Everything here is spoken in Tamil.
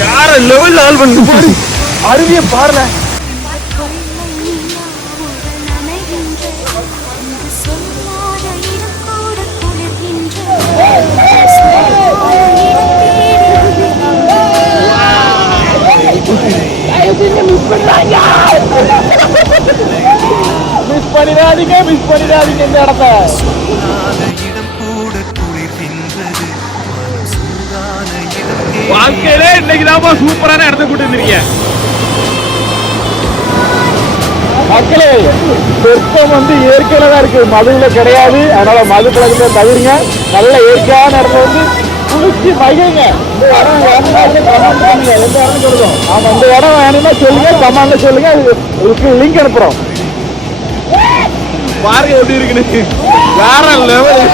யார லெவல் ஆள் பண்ணி பாரு, அருவியை பாருல. மிஸ் பண்ணிடாதீங்க இந்த இடத்த. வாழ்க்கையில இன்னைக்குதான் சூப்பரான இடத்த கூட்டு வந்துருக்கீங்க மக்களே. சொர்க்கம் வந்து இயற்கையில தான் இருக்கு, மதுல கிடையாது. அதனால மது பழக்கத்தை தவிர்ங்க. நல்ல இயற்கையான இடத்துல வந்து குளிச்சு மகிழுங்க. இந்த இடம் வேணும்னா எந்த இடம் சொல்லுவோம். ஆமா, இந்த இடம் வேணும்னா சொல்லுங்க, கமெண்ட்ல சொல்லுங்க, இதுக்கு லிங்க் அனுப்புறோம். பாருங்க எப்படி இருக்குன்னு, வேற லெவல்.